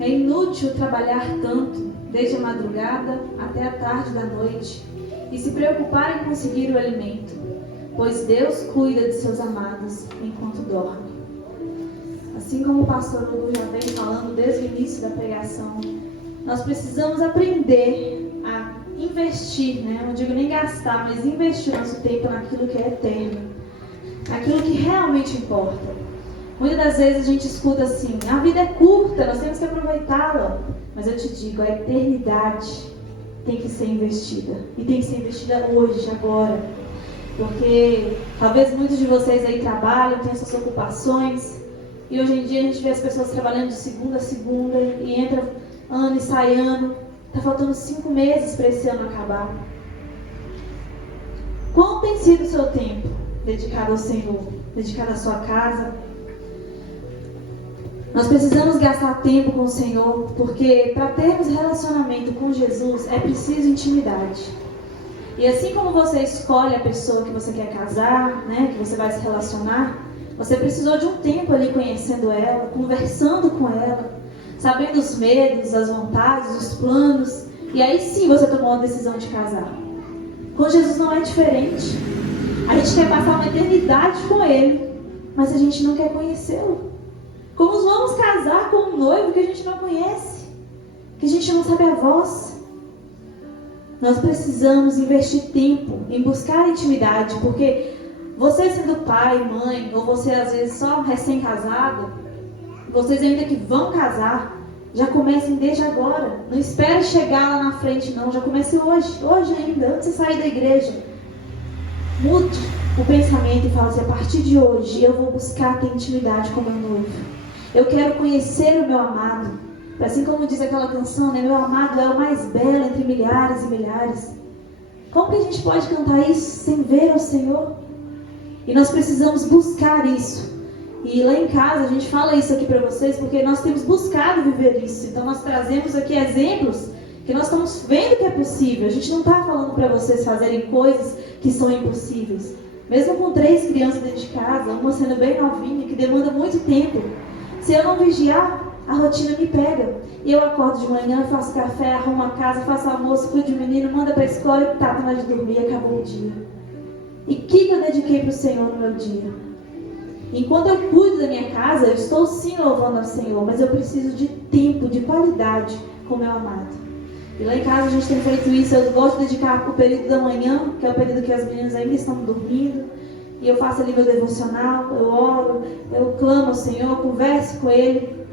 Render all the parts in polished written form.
É inútil trabalhar tanto, desde a madrugada até a tarde da noite, e se preocupar em conseguir o alimento, pois Deus cuida de seus amados enquanto dorme. Assim como o pastor Hugo já vem falando desde o início da pregação, nós precisamos aprender a investir, né? Não digo nem gastar, mas investir nosso tempo naquilo que é eterno, naquilo que realmente importa. Muitas das vezes a gente escuta assim: a vida é curta, nós temos que aproveitá-la. Mas eu te digo, a eternidade tem que ser investida. E tem que ser investida hoje, agora. Porque talvez muitos de vocês aí trabalham, têm suas ocupações. E hoje em dia a gente vê as pessoas trabalhando de segunda a segunda. E entra ano e sai ano. Está faltando 5 meses para esse ano acabar. Qual tem sido o seu tempo dedicado ao Senhor? Dedicado à sua casa? Nós precisamos gastar tempo com o Senhor, porque para termos relacionamento com Jesus é preciso intimidade. E assim como você escolhe a pessoa que você quer casar, né, que você vai se relacionar, você precisou de um tempo ali conhecendo ela, conversando com ela, sabendo os medos, as vontades, os planos, e aí sim você tomou a decisão de casar. Com Jesus não é diferente. A gente quer passar uma eternidade com Ele, mas a gente não quer conhecê-lo. Como vamos casar com um noivo que a gente não conhece, que a gente não sabe a voz? Nós precisamos investir tempo em buscar intimidade, porque você sendo pai, mãe, ou você às vezes só recém-casado, vocês ainda que vão casar, já comecem desde agora. Não espere chegar lá na frente não, já comece hoje ainda, antes de sair da igreja. Mude o pensamento e fala assim: a partir de hoje eu vou buscar ter intimidade com meu noivo. Eu quero conhecer o meu amado. Assim como diz aquela canção, né? Meu amado é o mais belo entre milhares e milhares. Como que a gente pode cantar isso sem ver o Senhor? E nós precisamos buscar isso. E lá em casa a gente fala isso aqui para vocês porque nós temos buscado viver isso. Então nós trazemos aqui exemplos que nós estamos vendo que é possível. A gente não está falando para vocês fazerem coisas que são impossíveis. Mesmo com 3 crianças dentro de casa, uma sendo bem novinha, que demanda muito tempo. Se eu não vigiar, a rotina me pega. E eu acordo de manhã, faço café, arrumo a casa, faço almoço, cuido de menino, mando para a escola e tá na hora de dormir, acabou o dia. E o que eu dediquei para o Senhor no meu dia? Enquanto eu cuido da minha casa, eu estou sim louvando ao Senhor, mas eu preciso de tempo, de qualidade com o meu amado. E lá em casa a gente tem feito isso. Eu gosto de dedicar o período da manhã, que é o período que as meninas ainda estão dormindo. E eu faço ali meu devocional, eu oro, eu clamo ao Senhor, converso com Ele.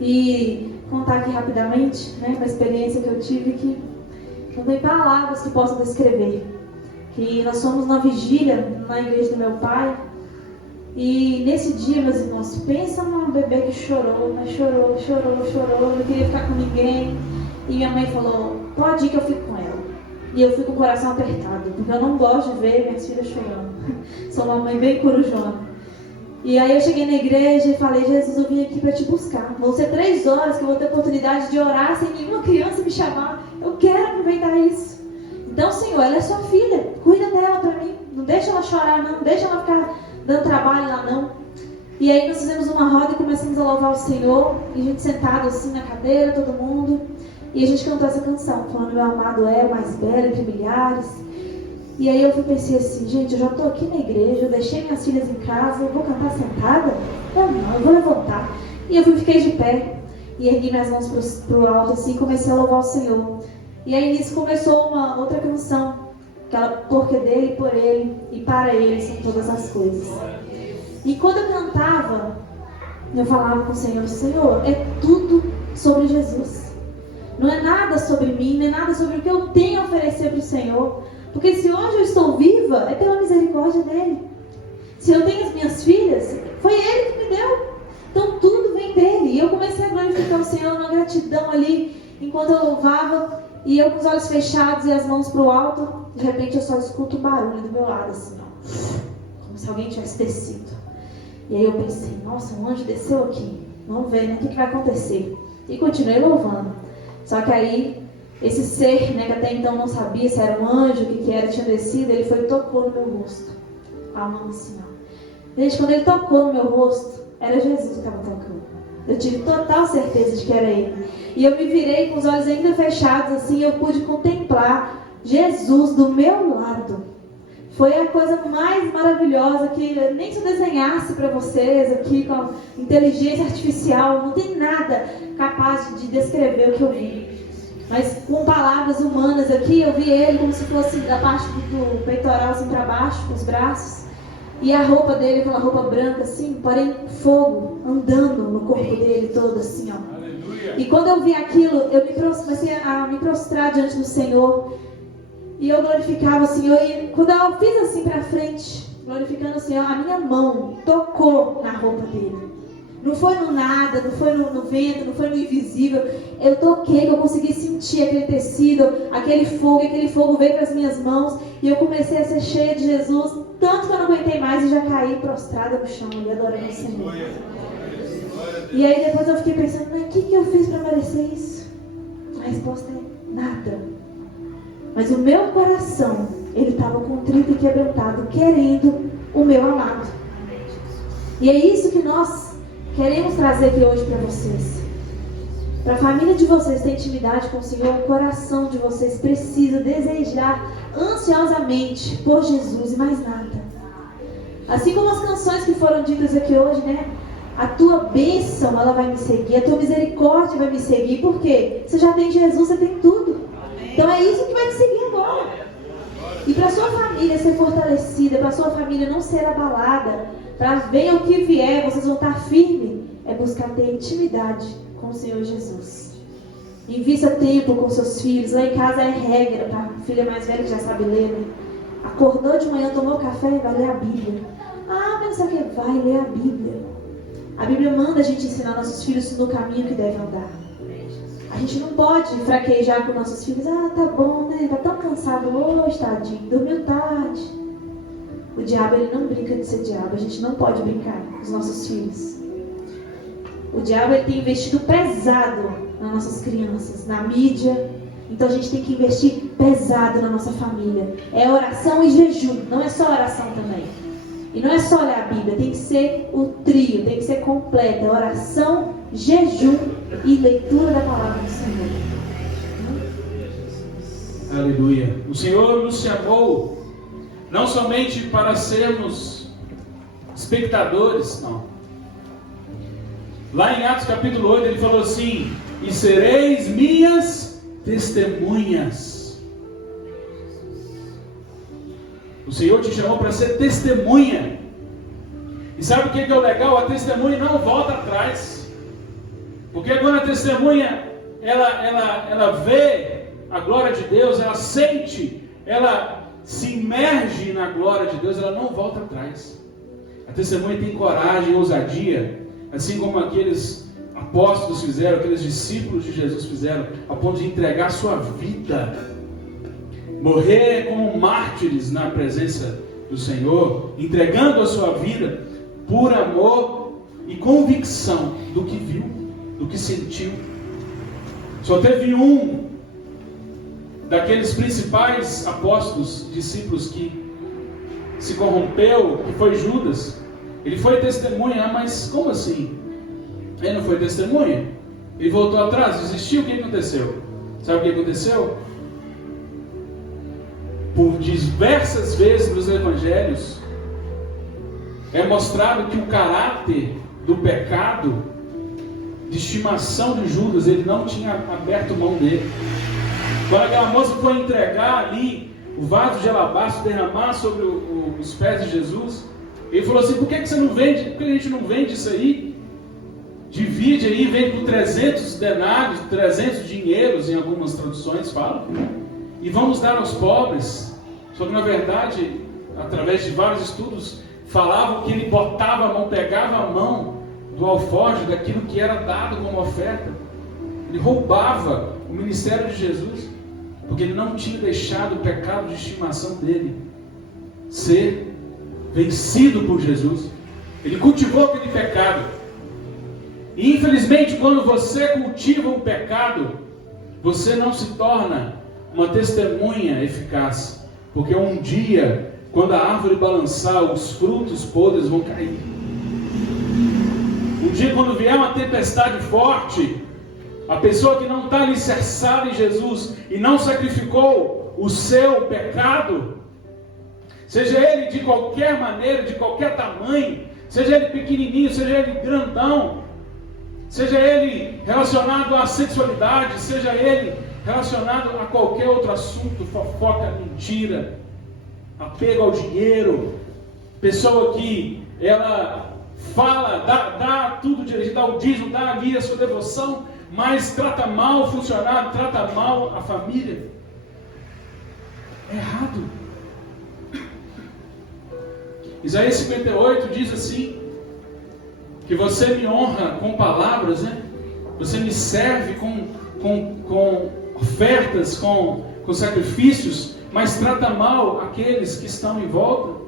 E contar aqui rapidamente, né, uma experiência que eu tive que não tem palavras que possam descrever. Que nós fomos na vigília na igreja do meu pai. E nesse dia, meus irmãos, pensa num bebê que chorou, mas chorou, não queria ficar com ninguém. E minha mãe falou: pode ir que eu fico com ela. E eu fui com o coração apertado, porque eu não gosto de ver minhas filhas chorando. Sou uma mãe bem corujona. E aí eu cheguei na igreja e falei: Jesus, eu vim aqui para te buscar. Vão ser 3 horas que eu vou ter oportunidade de orar sem nenhuma criança me chamar. Eu quero aproveitar isso. Então, Senhor, ela é sua filha. Cuida dela para mim. Não deixa ela chorar, não. Não deixa ela ficar dando trabalho lá, não. E aí nós fizemos uma roda e começamos a louvar o Senhor. E a gente sentado assim na cadeira, todo mundo. E a gente cantou essa canção, falando: meu amado é o mais belo entre milhares. E aí eu pensei assim: gente, eu já estou aqui na igreja, eu deixei minhas filhas em casa, eu vou cantar sentada? Não, eu vou levantar. E eu fiquei de pé, e ergui minhas mãos pro alto assim, e comecei a louvar o Senhor. E aí nisso começou uma outra canção, aquela: porque dele, por ele e para ele são todas as coisas. E quando eu cantava, eu falava com o Senhor: Senhor, é tudo sobre Jesus. Não é nada sobre mim, não é nada sobre o que eu tenho a oferecer para o Senhor. Porque se hoje eu estou viva, é pela misericórdia dele. Se eu tenho as minhas filhas, foi ele que me deu. Então tudo vem dele. E eu comecei a glorificar o Senhor numa gratidão ali, enquanto eu louvava. E eu com os olhos fechados e as mãos para o alto. De repente eu só escuto um barulho do meu lado, assim, ó, como se alguém tivesse descido. E aí eu pensei: nossa, um anjo desceu aqui. Vamos ver, né, o que vai acontecer. E continuei louvando. Só que aí, esse ser, né, que até então não sabia se era um anjo, o que era, tinha descido, ele foi e tocou no meu rosto. A mão assim, ó. Gente, quando ele tocou no meu rosto, era Jesus que estava tocando. Eu tive total certeza de que era ele. E eu me virei com os olhos ainda fechados, assim, eu pude contemplar Jesus do meu lado. Foi a coisa mais maravilhosa que nem se eu desenhasse para vocês aqui com inteligência artificial, não tem nada capaz de descrever o que eu vi. Mas com palavras humanas aqui, eu vi ele como se fosse da parte do peitoral assim para baixo, com os braços. E a roupa dele, aquela roupa branca assim, porém fogo andando no corpo dele todo assim, ó. Aleluia. E quando eu vi aquilo, eu comecei a me prostrar diante do Senhor. E eu glorificava o Senhor. E quando eu fiz assim para frente, glorificando o Senhor, a minha mão tocou na roupa dele. Não foi no nada, não foi no vento, não foi no invisível. Eu toquei, eu consegui sentir aquele tecido, aquele fogo veio para as minhas mãos. E eu comecei a ser cheia de Jesus, tanto que eu não aguentei mais e já caí prostrada no chão e adorando o Senhor. E aí depois eu fiquei pensando, mas o que eu fiz para merecer isso? A resposta é nada. Mas o meu coração, ele estava contrito e quebrantado, querendo o meu amado. E é isso que nós queremos trazer aqui hoje para vocês. Para a família de vocês ter intimidade com o Senhor, o coração de vocês precisa desejar ansiosamente por Jesus e mais nada. Assim como as canções que foram ditas aqui hoje, né? A tua bênção, ela vai me seguir, a tua misericórdia vai me seguir. Por quê? Você já tem Jesus, você tem tudo. Então é isso que vai te seguir agora. E para sua família ser fortalecida, para sua família não ser abalada, para venha o que vier, vocês vão estar firmes, é buscar ter intimidade com o Senhor Jesus. Invista tempo com seus filhos. Lá em casa é regra, para a filha mais velha que já sabe ler, né? Acordou de manhã, tomou café e vai ler a Bíblia. Ah, mas não sei o que, vai ler a Bíblia. A Bíblia manda a gente ensinar nossos filhos no caminho que devem andar. A gente não pode fraquejar com nossos filhos. Ah, tá bom, né? Tá tão cansado hoje, tadinho, dormiu tarde. O diabo, ele não brinca de ser diabo. A gente não pode brincar com os nossos filhos. O diabo, ele tem investido pesado nas nossas crianças, na mídia. Então a gente tem que investir pesado na nossa família. É oração e jejum, não é só oração também. E não é só olhar a Bíblia, tem que ser o trio, tem que ser completo. É oração, jejum e leitura da palavra do Senhor. Aleluia. O Senhor nos chamou não somente para sermos espectadores, não. Lá em Atos capítulo 8 ele falou assim: e sereis minhas testemunhas. O Senhor te chamou para ser testemunha. E sabe o que é o legal? A testemunha não volta atrás. Porque quando a testemunha ela vê a glória de Deus, ela sente, ela se imerge na glória de Deus, ela não volta atrás. A testemunha tem coragem, ousadia, assim como aqueles apóstolos fizeram, aqueles discípulos de Jesus fizeram, a ponto de entregar sua vida, morrer como mártires na presença do Senhor, entregando a sua vida por amor e convicção do que viu, do que sentiu. Só teve um daqueles principais apóstolos, discípulos, que se corrompeu, que foi Judas. Ele foi testemunha, mas como assim? Ele não foi testemunha? Ele voltou atrás, desistiu, o que aconteceu? Sabe o que aconteceu? Por diversas vezes nos evangelhos é mostrado que o caráter do pecado de estimação de Judas, ele não tinha aberto mão dele. Quando aquela moça foi entregar ali o vaso de alabastro, derramar sobre os pés de Jesus, ele falou assim: por que você não vende? Por que a gente não vende isso aí? Divide aí, vende por 300 denários, 300 dinheiros, em algumas traduções falam, e vamos dar aos pobres. Só que na verdade, através de vários estudos, falavam que ele botava a mão, pegava a mão do alforje daquilo que era dado como oferta. Ele roubava o ministério de Jesus, porque ele não tinha deixado o pecado de estimação dele ser vencido por Jesus. Ele cultivou aquele pecado. E infelizmente, quando você cultiva um pecado, você não se torna uma testemunha eficaz. Porque um dia, quando a árvore balançar, os frutos podres vão cair. Um dia, quando vier uma tempestade forte, a pessoa que não está alicerçada em Jesus e não sacrificou o seu pecado, seja ele de qualquer maneira, de qualquer tamanho, seja ele pequenininho, seja ele grandão, seja ele relacionado à sexualidade, seja ele relacionado a qualquer outro assunto, fofoca, mentira, apego ao dinheiro, pessoa que ela fala, dá tudo direito, dá o dízimo, dá ali a sua devoção, mas trata mal o funcionário, trata mal a família. É errado. Isaías 58 diz assim, que você me honra com palavras, né? Você me serve com ofertas, com sacrifícios, mas trata mal aqueles que estão em volta.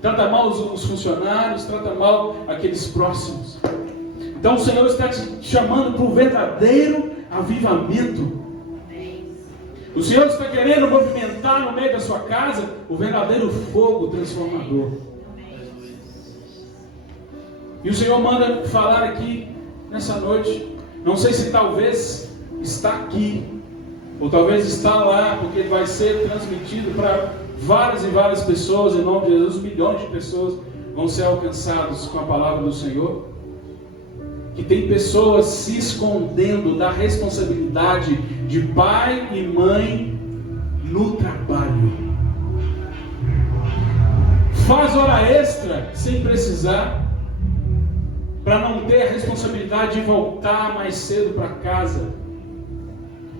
Trata mal os funcionários, trata mal aqueles próximos. Então o Senhor está te chamando para um verdadeiro avivamento. O Senhor está querendo movimentar no meio da sua casa o verdadeiro fogo transformador. E o Senhor manda falar aqui nessa noite. Não sei se talvez está aqui, ou talvez está lá, porque vai ser transmitido para várias e várias pessoas, em nome de Jesus. Milhões de pessoas vão ser alcançadas com a palavra do Senhor. Que tem pessoas se escondendo da responsabilidade de pai e mãe no trabalho. Faz hora extra sem precisar, para não ter a responsabilidade de voltar mais cedo para casa,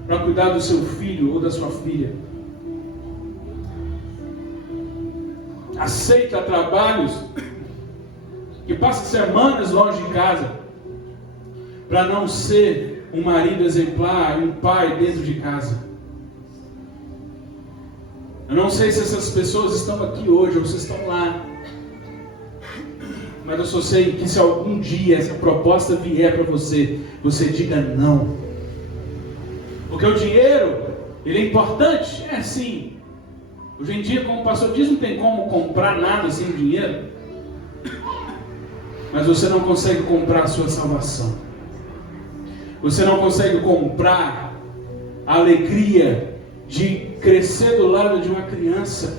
para cuidar do seu filho ou da sua filha. Aceita trabalhos que passa semanas longe de casa, para não ser um marido exemplar, um pai dentro de casa. Eu não sei se essas pessoas estão aqui hoje ou se estão lá, mas eu só sei que se algum dia essa proposta vier para você, você diga não. Porque o dinheiro, ele é importante? É sim. Hoje em dia, como o pastor diz, não tem como comprar nada sem dinheiro. Mas você não consegue comprar a sua salvação. Você não consegue comprar a alegria de crescer do lado de uma criança.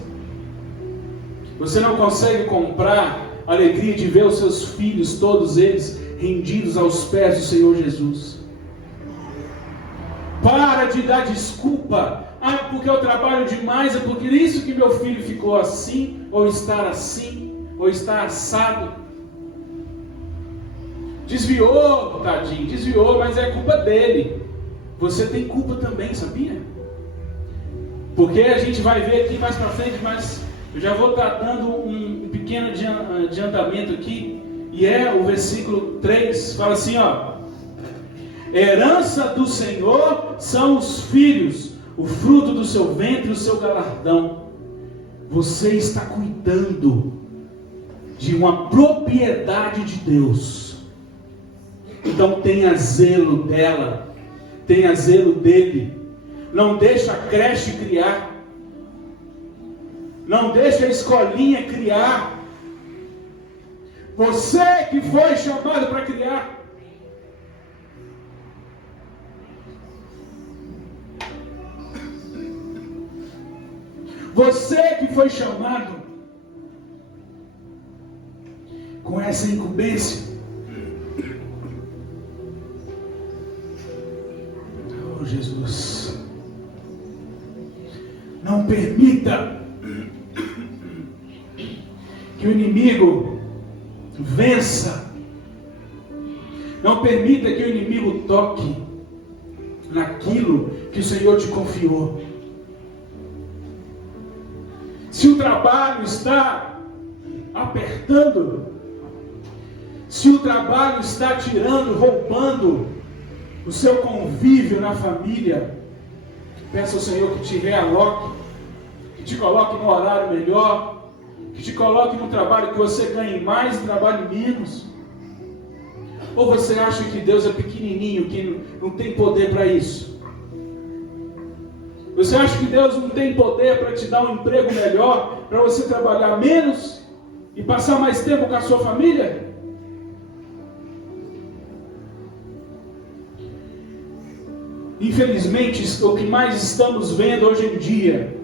Você não consegue comprar a alegria de ver os seus filhos, todos eles, rendidos aos pés do Senhor Jesus. Para de dar desculpa. Ah, porque eu trabalho demais, é porque isso que meu filho ficou assim, ou está assado. Desviou, tadinho, desviou, mas é culpa dele. Você tem culpa também, sabia? Porque a gente vai ver aqui mais para frente, mas eu já vou estar dando um pequeno adiantamento aqui, e é o versículo 3, fala assim, ó: herança do Senhor são os filhos, o fruto do seu ventre, o seu galardão. Você está cuidando de uma propriedade de Deus. Então tenha zelo dela, tenha zelo dele. Não deixa a creche criar, não deixa a escolinha criar. Você que foi chamado para criar. Você que foi chamado com essa incumbência. Oh, Jesus. Não permita que o inimigo vença. Não permita que o inimigo toque naquilo que o Senhor te confiou. Se o trabalho está apertando, se o trabalho está tirando, roubando o seu convívio na família, peça ao Senhor que te realoque, que te coloque no horário melhor, que te coloque no trabalho que você ganhe mais e trabalhe menos. Ou você acha que Deus é pequenininho, que não tem poder para isso? Você acha que Deus não tem poder para te dar um emprego melhor, para você trabalhar menos e passar mais tempo com a sua família? infelizmente, o que mais estamos vendo hoje em dia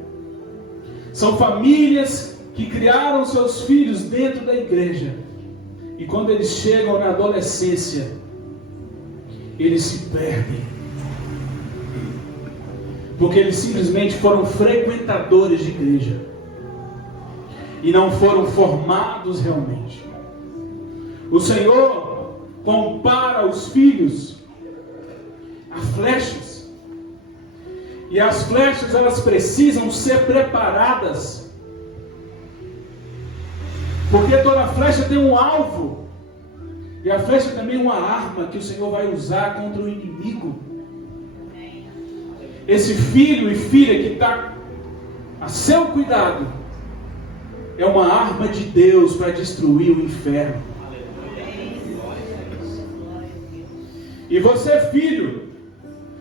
são famílias que criaram seus filhos dentro da igreja. E quando eles chegam na adolescência, eles se perdem. Porque eles simplesmente foram frequentadores de igreja. E não foram formados realmente. O Senhor compara os filhos a flechas. E as flechas, elas precisam ser preparadas. Porque toda flecha tem um alvo. E a flecha também é uma arma que o Senhor vai usar contra o inimigo. Esse filho e filha que está a seu cuidado é uma arma de Deus para destruir o inferno. E você, filho,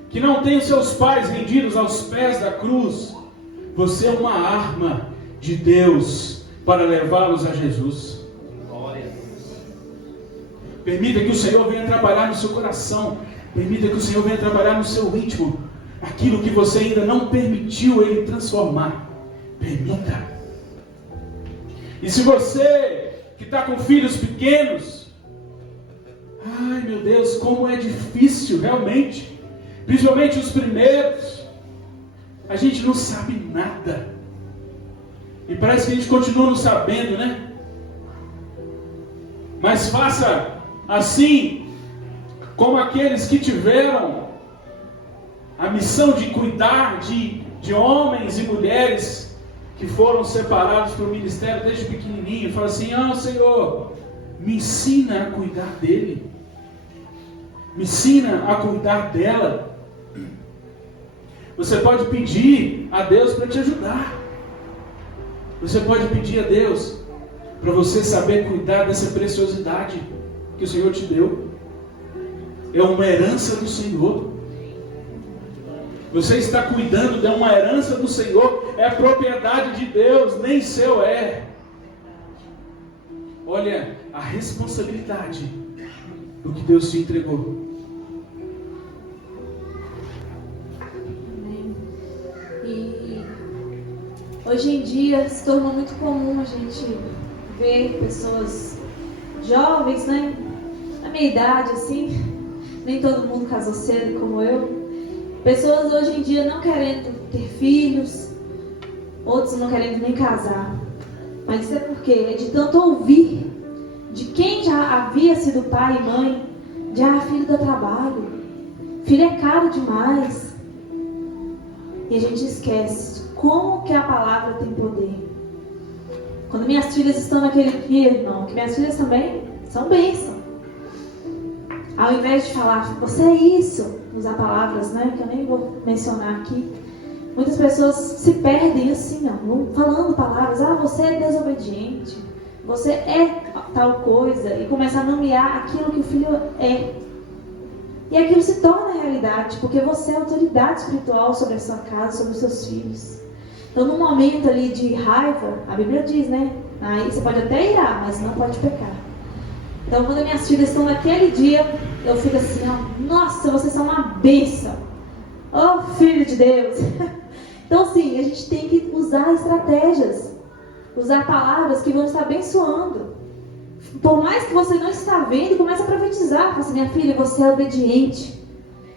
que não tem os seus pais rendidos aos pés da cruz, você é uma arma de Deus para levá-los a Jesus. Permita que o Senhor venha trabalhar no seu coração. Permita que o Senhor venha trabalhar no seu íntimo. Aquilo que você ainda não permitiu Ele transformar. Permita. E se você que está com filhos pequenos, ai meu Deus, como é difícil realmente. Principalmente os primeiros. A gente não sabe nada. E parece que a gente continua não sabendo, né? Mas faça assim, como aqueles que tiveram a missão de cuidar de homens e mulheres que foram separados para o ministério desde pequenininho. Fala assim: Senhor, me ensina a cuidar dele. Me ensina a cuidar dela. Você pode pedir a Deus para te ajudar. Você pode pedir a Deus para você saber cuidar dessa preciosidade que o Senhor te deu. É uma herança do Senhor. Você está cuidando de uma herança do Senhor. É propriedade de Deus, nem seu é. Olha a responsabilidade do que Deus te entregou. E hoje em dia se tornou muito comum a gente ver pessoas jovens, né? Na minha idade, assim, nem todo mundo casou cedo como eu. Pessoas hoje em dia não querendo ter filhos, outros não querendo nem casar. Mas isso é porque é de tanto ouvir de quem já havia sido pai e mãe, filho dá trabalho, filho é caro demais. E a gente esquece como que a palavra tem poder. Quando minhas filhas estão naquele dia, irmão, que minhas filhas também são bênçãos. Ao invés de falar, você é isso, usar palavras, né, que eu nem vou mencionar aqui. Muitas pessoas se perdem assim, falando palavras. Você é desobediente, você é tal coisa, e começa a nomear aquilo que o filho é. E aquilo se torna realidade, porque você é autoridade espiritual sobre a sua casa, sobre os seus filhos. Então, num momento ali de raiva, a Bíblia diz, né? Aí você pode até irar, mas não pode pecar. Então, quando minhas filhas estão naquele dia, eu fico assim, nossa, vocês são uma bênção. Oh, filho de Deus. Então, sim, a gente tem que usar estratégias, usar palavras que vão estar abençoando. Por mais que você não está vendo, começa a profetizar. Fala assim: minha filha, você é obediente.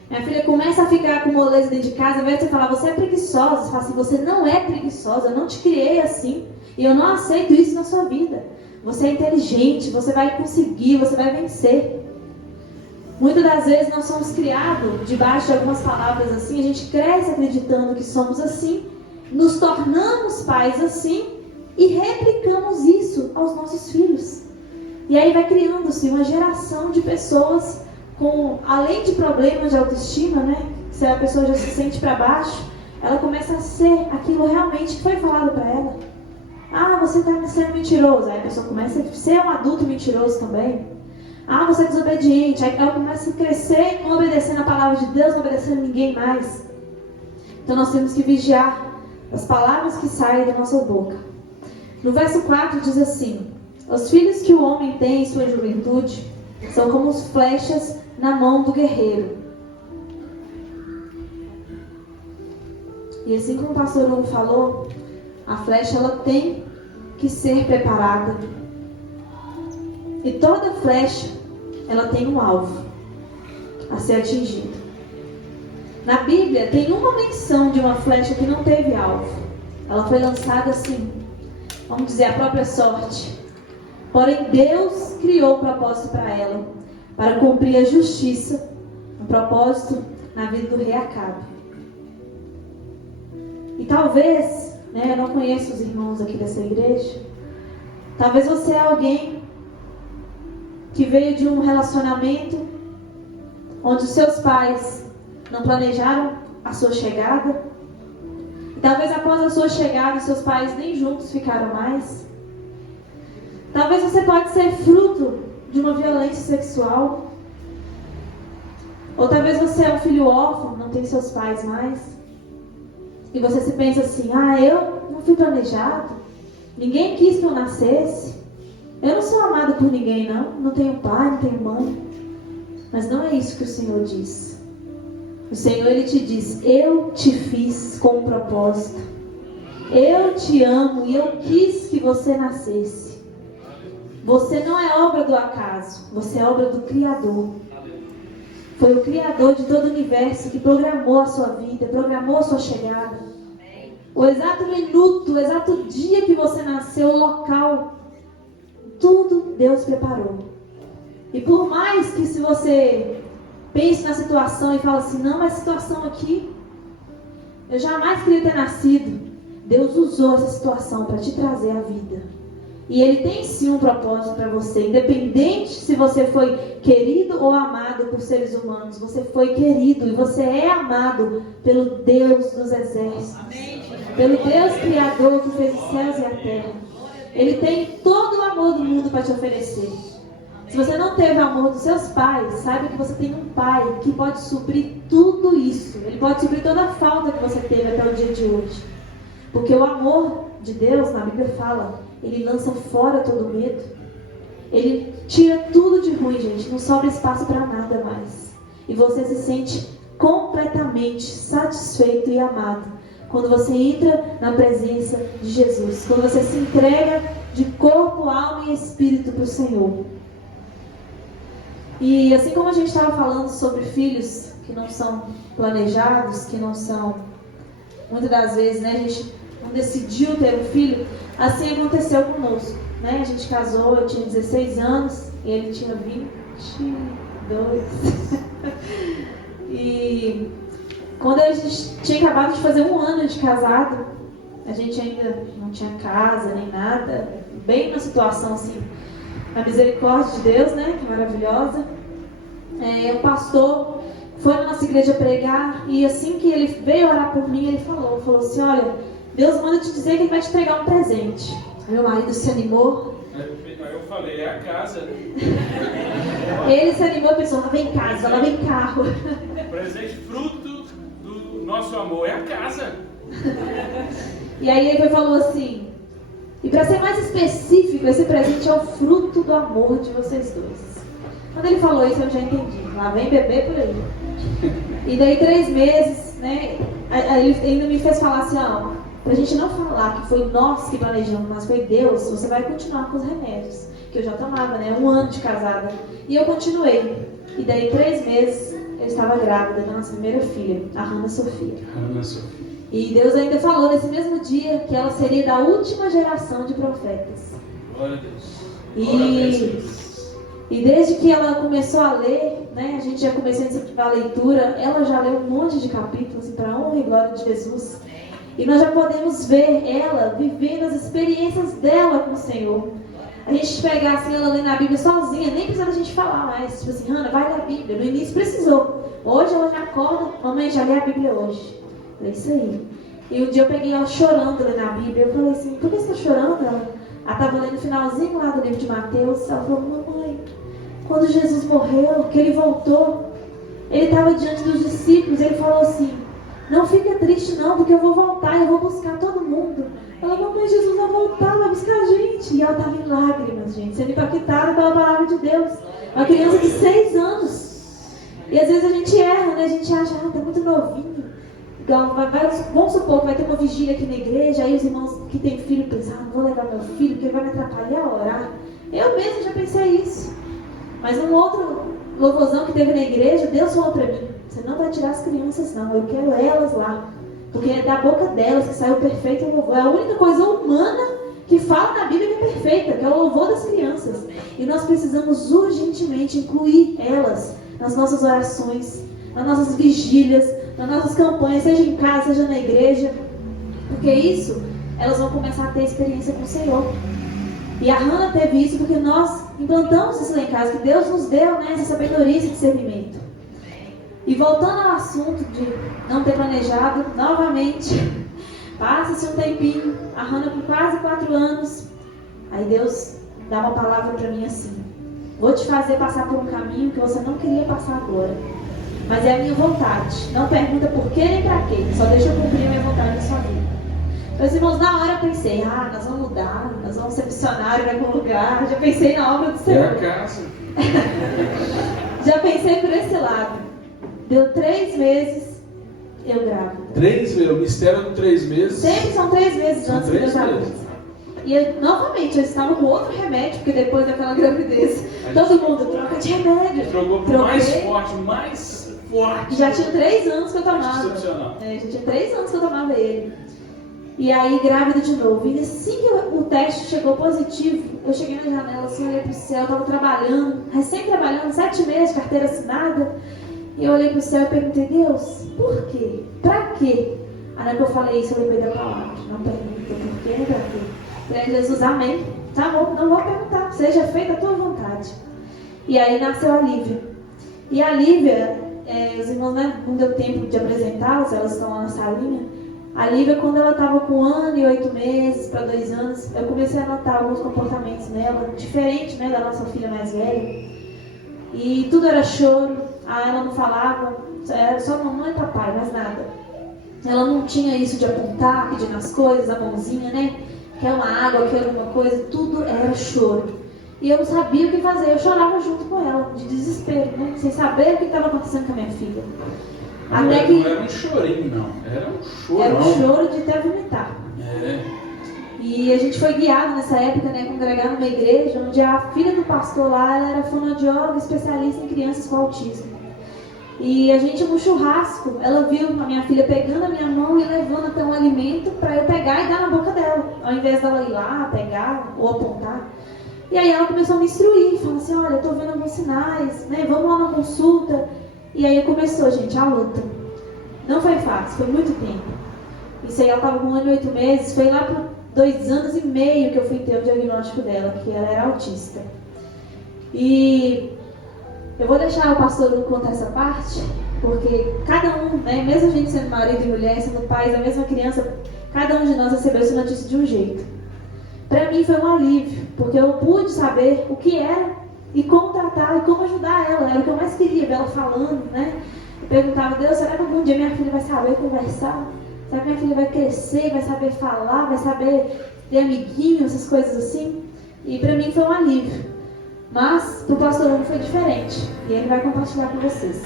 Minha filha começa a ficar com moleza dentro de casa. Ao invés de você falar, você é preguiçosa, você fala assim: você não é preguiçosa, eu não te criei assim. E eu não aceito isso na sua vida. Você é inteligente, você vai conseguir, você vai vencer. Muitas das vezes nós somos criados debaixo de algumas palavras assim. A gente cresce acreditando que somos assim, nos tornamos pais assim e replicamos isso aos nossos filhos. E aí vai criando-se uma geração de pessoas com, além de problemas de autoestima, né? Se a pessoa já se sente para baixo, ela começa a ser aquilo realmente que foi falado para ela. Você está sendo mentiroso. Aí a pessoa começa a ser um adulto mentiroso também. Você é desobediente. Aí ela começa a crescer, não obedecendo a palavra de Deus, não obedecendo ninguém mais. Então nós temos que vigiar as palavras que saem da nossa boca. No verso 4 diz assim: os filhos que o homem tem em sua juventude são como flechas na mão do guerreiro. E assim como o pastor Hugo falou, a flecha ela tem que ser preparada. E toda flecha ela tem um alvo a ser atingido. Na Bíblia tem uma menção de uma flecha que não teve alvo. Ela foi lançada assim, vamos dizer, a própria sorte. Porém Deus criou o propósito para ela, para cumprir a justiça, um propósito na vida do rei Acabe. E talvez, eu não conheço os irmãos aqui dessa igreja, talvez você é alguém que veio de um relacionamento onde os seus pais não planejaram a sua chegada. E talvez após a sua chegada, os seus pais nem juntos ficaram mais. Talvez você pode ser fruto de uma violência sexual. Ou talvez você é um filho órfão, não tem seus pais mais. E você se pensa assim, eu não fui planejado. Ninguém quis que eu nascesse. Eu não sou amado por ninguém, não tenho pai, não tenho mãe. Mas não é isso que o Senhor diz. O Senhor, Ele te diz, eu te fiz com um propósito. Eu te amo e eu quis que você nascesse. Você não é obra do acaso, você é obra do Criador. Foi o Criador de todo o universo que programou a sua vida, programou a sua chegada. O exato minuto, o exato dia que você nasceu, o local, tudo Deus preparou. E por mais que se você pense na situação e fala assim, não, mas a situação aqui, eu jamais queria ter nascido. Deus usou essa situação para te trazer a vida. E Ele tem sim um propósito para você. Independente se você foi querido ou amado por seres humanos, você foi querido e você é amado pelo Deus dos exércitos. Pelo Deus Criador que fez os céus e a terra. Ele tem todo o amor do mundo para te oferecer. Se você não teve o amor dos seus pais, saiba que você tem um pai que pode suprir tudo isso. Ele pode suprir toda a falta que você teve até o dia de hoje. Porque o amor de Deus, na Bíblia fala, Ele lança fora todo medo. Ele tira tudo de ruim, gente. Não sobra espaço para nada mais. E você se sente completamente satisfeito e amado quando você entra na presença de Jesus. Quando você se entrega de corpo, alma e espírito para o Senhor. E assim como a gente estava falando sobre filhos que não são planejados, que não são, muitas das vezes, a gente não decidiu ter um filho, assim aconteceu conosco, A gente casou, eu tinha 16 anos e ele tinha 22. E quando a gente tinha acabado de fazer 1 ano de casado, a gente ainda não tinha casa nem nada, bem na situação assim, a misericórdia de Deus, que é maravilhosa. O pastor foi na nossa igreja pregar e assim que ele veio orar por mim, ele falou assim, olha, Deus manda te dizer que Ele vai te entregar um presente. Meu marido se animou. Eu falei, é a casa. Ele se animou e pensou, lá vem casa, lá vem carro. Presente fruto do nosso amor, é a casa. E aí ele falou assim, e para ser mais específico, esse presente é o fruto do amor de vocês dois. Quando ele falou isso, eu já entendi. Lá vem bebê por aí. E daí 3 meses, ele ainda me fez falar assim, pra gente não falar que foi nós que planejamos, mas foi Deus, você vai continuar com os remédios. Que eu já tomava, 1 ano de casada. E eu continuei. E daí 3 meses, eu estava grávida da nossa primeira filha, a Ana Sofia. E Deus ainda falou nesse mesmo dia que ela seria da última geração de profetas. Glória a Deus. E desde que ela começou a ler, a gente já começou a incentivar a leitura, ela já leu um monte de capítulos para a honra e glória de Jesus. E nós já podemos ver ela vivendo as experiências dela com o Senhor. A gente pegar assim, ela lendo a Bíblia sozinha, nem precisa a gente falar mais. Tipo assim, Hannah, vai ler a Bíblia. No início precisou. Hoje ela já acorda, mamãe, já lê a Bíblia hoje. É isso aí. E um dia eu peguei ela chorando lendo a Bíblia. Eu falei assim, por que você está chorando? Ela estava lendo o finalzinho lá do livro de Mateus. Ela falou, mamãe, quando Jesus morreu, que Ele voltou, Ele estava diante dos discípulos, Ele falou assim, não fica triste não, porque eu vou voltar, eu vou buscar todo mundo. Ela, mamãe, Jesus vai voltar, vai buscar a gente. E ela estava em lágrimas, gente, sendo impactada pela palavra de Deus. Uma criança de 6 anos. E às vezes a gente erra, A gente acha, tá muito novinho. Vamos supor que vai ter uma vigília aqui na igreja, aí os irmãos que têm filho pensam, não vou levar meu filho, porque ele vai me atrapalhar a orar. Eu mesmo já pensei isso. Mas num outro louvorzão que teve na igreja, Deus falou para mim, você não vai tirar as crianças não, eu quero elas lá. Porque é da boca delas que sai o perfeito louvor. É a única coisa humana que fala na Bíblia que é perfeita, que é o louvor das crianças. E nós precisamos urgentemente incluir elas nas nossas orações, nas nossas vigílias, nas nossas campanhas, seja em casa, seja na igreja. Porque isso, elas vão começar a ter experiência com o Senhor. E a Hannah teve isso porque nós implantamos isso lá em casa, que Deus nos deu, né, essa sabedoria, esse discernimento. E voltando ao assunto de não ter planejado, novamente, passa-se um tempinho, a Hannah com quase 4 anos, aí Deus dá uma palavra para mim assim, vou te fazer passar por um caminho que você não queria passar agora, mas é a minha vontade, não pergunta por quê nem para quê, só deixa eu cumprir a minha vontade na sua vida. Meus irmãos, na hora eu pensei, nós vamos mudar, nós vamos ser missionários em algum lugar, já pensei na obra do Senhor. É a casa. Já pensei por esse lado. Deu 3 meses, eu grávida. 3 meses, o mistério de 3 meses. Sempre são 3 meses São antes 3 do casamento. meses. E novamente eu estava com outro remédio, porque depois daquela gravidez, todo mundo troca de remédio. Trocou por mais forte. Já tinha 3 anos que eu tomava. Excepcional. Já tinha 3 anos que eu tomava ele. E aí, grávida de novo. E assim que o teste chegou positivo, eu cheguei na janela, assim, olhei pro céu, eu estava trabalhando, recém-trabalhando, 7 meses, carteira assinada. E eu olhei pro céu e perguntei, Deus, por quê? Pra quê? Aí na hora que eu falei isso, eu lembrei da palavra. Não pergunta por quê, nem pra quê. Falei, Jesus, amém. Tá bom, não vou perguntar. Seja feita a tua vontade. E aí nasceu a Lívia. E a Lívia, os irmãos, né, não deu tempo de apresentá-las, elas estão lá na salinha. A Lívia, quando ela estava com 1 ano e 8 meses para 2 anos, eu comecei a notar alguns comportamentos nela, diferente, né, da nossa filha mais velha. E tudo era choro, ela não falava, era só mamãe e papai, mais nada. Ela não tinha isso de apontar, pedir nas coisas, a mãozinha, né? Quer uma água, quer alguma coisa, tudo era choro. E eu não sabia o que fazer, eu chorava junto com ela, de desespero, né? Sem saber o que estava acontecendo com a minha filha. Não era um chorinho, não. Era um chorão. Era um choro de até vomitar. E a gente foi guiado nessa época, né, congregar numa igreja onde a filha do pastor lá, ela era fonoaudióloga, especialista em crianças com autismo. E a gente, no churrasco, ela viu a minha filha pegando a minha mão e levando até um alimento para eu pegar e dar na boca dela, ao invés dela ir lá, pegar ou apontar. E aí ela começou a me instruir, falando assim, olha, eu tô vendo alguns sinais, né, vamos lá na consulta. E aí começou, gente, a luta. Não foi fácil, foi muito tempo. Isso aí, ela estava com 1 ano e 8 meses, foi lá por 2 anos e meio que eu fui ter o diagnóstico dela, que ela era autista. E eu vou deixar o pastor contar essa parte, porque cada um, né, mesmo a gente sendo marido e mulher, sendo pais da mesma criança, cada um de nós recebeu essa notícia de um jeito. Para mim foi um alívio, porque eu pude saber o que era e como tratar e como ajudar ela. Era o que eu mais queria, ver ela falando, né? Eu perguntava, Deus, será que algum dia minha filha vai saber conversar? Será que minha filha vai crescer, vai saber falar, vai saber ter amiguinho, essas coisas assim? E para mim foi um alívio. Mas para o pastor Hugo foi diferente. E ele vai compartilhar com vocês.